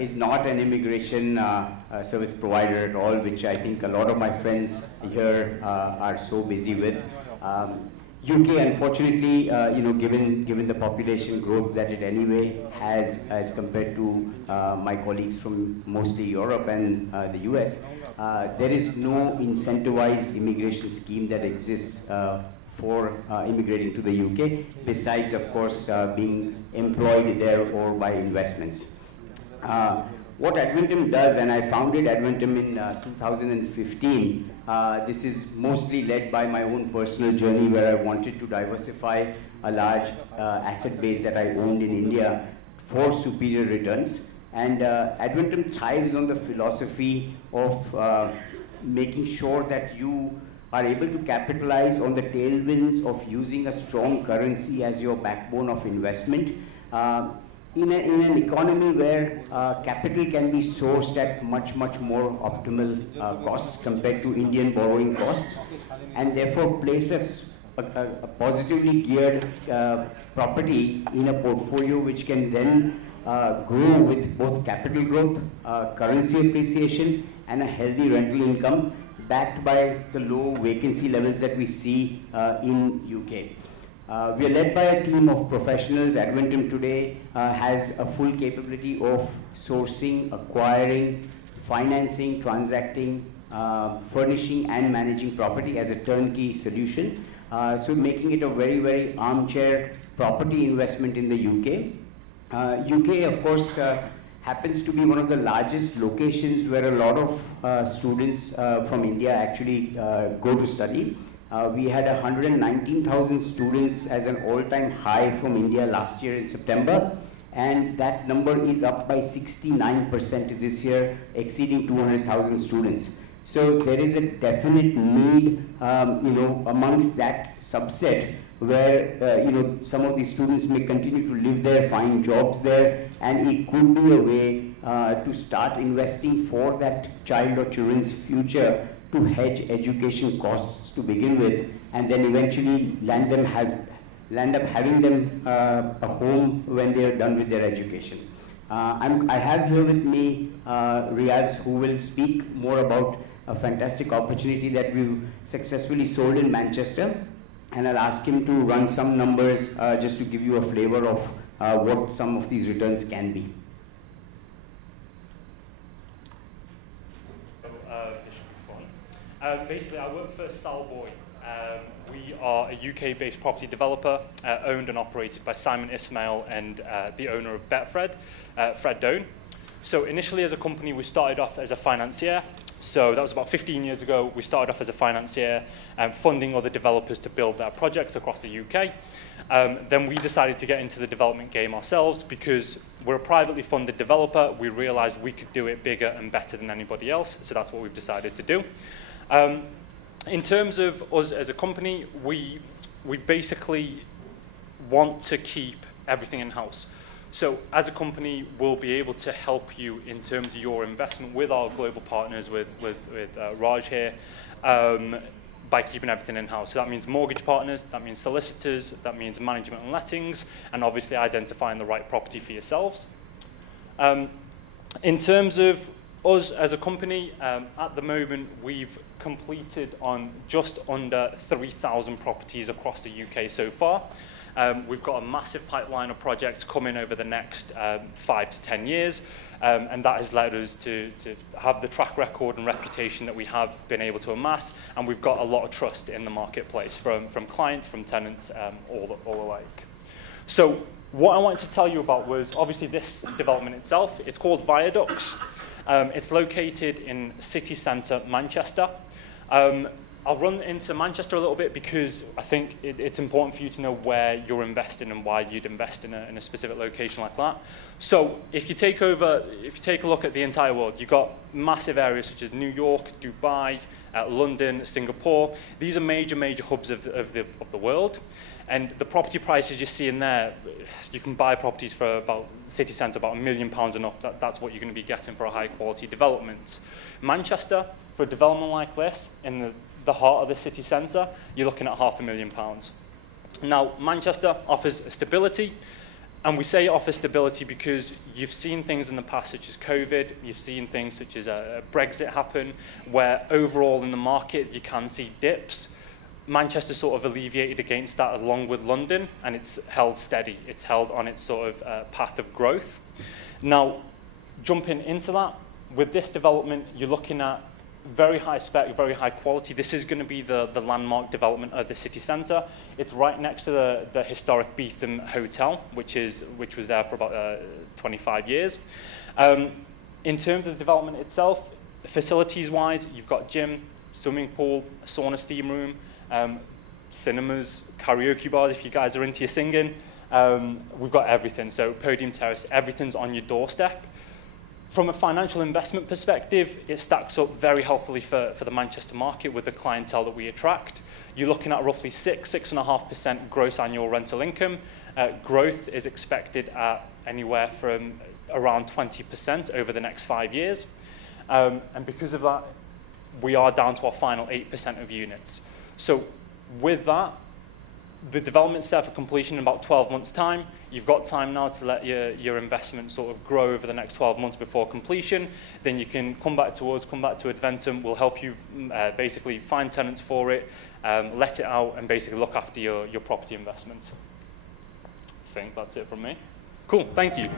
is not an immigration service provider at all, which I think a lot of my friends here are so busy with. UK, unfortunately, given the population growth that it anyway has as compared to my colleagues from mostly Europe and the US, there is no incentivized immigration scheme that exists for immigrating to the UK, besides, of course, being employed there or by investments. What Adventum does, and I founded Adventum in 2015, this is mostly led by my own personal journey where I wanted to diversify a large asset base that I owned in India for superior returns. And Adventum thrives on the philosophy of making sure that you are able to capitalize on the tailwinds of using a strong currency as your backbone of investment. In an economy where capital can be sourced at much more optimal costs compared to Indian borrowing costs, and therefore places a positively geared property in a portfolio which can then grow with both capital growth, currency appreciation, and a healthy rental income backed by the low vacancy levels that we see in UK. We are led by a team of professionals. Adventum today has a full capability of sourcing, acquiring, financing, transacting, furnishing and managing property as a turnkey solution. So making it a very armchair property investment in the UK. UK, of course, happens to be one of the largest locations where a lot of students from India actually go to study. We had 119,000 students as an all-time high from India last year in September, and that number is up by 69% this year, exceeding 200,000 students. So there is a definite need, amongst that subset where some of these students may continue to live there, find jobs there, and it could be a way to start investing for that child or children's future, to hedge education costs to begin with, and then eventually land up having them a home when they are done with their education. I have here with me Riaz, who will speak more about a fantastic opportunity that we've successfully sold in Manchester, and I'll ask him to run some numbers just to give you a flavor of what some of these returns can be. Basically, I work for Salboy. We are a UK-based property developer, owned and operated by Simon Ismail and the owner of Betfred, Fred Doan. So initially as a company, we started off as a financier. So that was about 15 years ago. We started off as a financier, funding other developers to build their projects across the UK. Then we decided to get into the development game ourselves because we're a privately funded developer. We realized we could do it bigger and better than anybody else. So that's what we've decided to do. In terms of us as a company, we basically want to keep everything in-house. So as a company, we'll be able to help you in terms of your investment with our global partners, with Raj here, by keeping everything in-house. So that means mortgage partners, that means solicitors, that means management and lettings, and obviously identifying the right property for yourselves. In terms of us as a company, at the moment, we've completed on just under 3,000 properties across the UK so far. We've got a massive pipeline of projects coming over the next 5 to 10 years, and that has led us to have the track record and reputation that we have been able to amass, and we've got a lot of trust in the marketplace from clients, from tenants, all alike. So what I wanted to tell you about was obviously this development itself. It's called Viaducts. It's located in city centre Manchester. I'll run into Manchester a little bit because I think it's important for you to know where you're investing and why you'd invest in a specific location like that. So if you take a look at the entire world, you've got massive areas such as New York, Dubai, London, Singapore. These are major hubs of the world. And the property prices you see in there, you can buy properties for about city centre, about £1 million and up. That's what you're going to be getting for a high quality development. Manchester, for a development like this, in the heart of the city centre, you're looking at £500,000. Now, Manchester offers stability. And we say offer stability because you've seen things in the past such as COVID, you've seen things such as Brexit happen, where overall in the market you can see dips. Manchester sort of alleviated against that along with London, and it's held steady. It's held on its sort of path of growth. Now, jumping into that, with this development, you're looking at very high spec, very high quality. This is going to be the landmark development of the city centre. It's right next to the historic Beetham Hotel, which was there for about 25 years. In terms of the development itself, facilities-wise, you've got gym, swimming pool, sauna steam room, cinemas, karaoke bars if you guys are into your singing. We've got everything. So podium terrace, everything's on your doorstep. From a financial investment perspective, it stacks up very healthily for the Manchester market with the clientele that we attract. You're looking at roughly 6.5% gross annual rental income. Growth is expected at anywhere from around 20% over the next 5 years. And because of that, we are down to our final 8% of units. So with that, the development's set for completion in about 12 months' time. You've got time now to let your investment sort of grow over the next 12 months before completion. Then you can come back to us, come back to Adventum. We'll help you basically find tenants for it, let it out, and basically look after your property investment. I think that's it from me. Cool, thank you.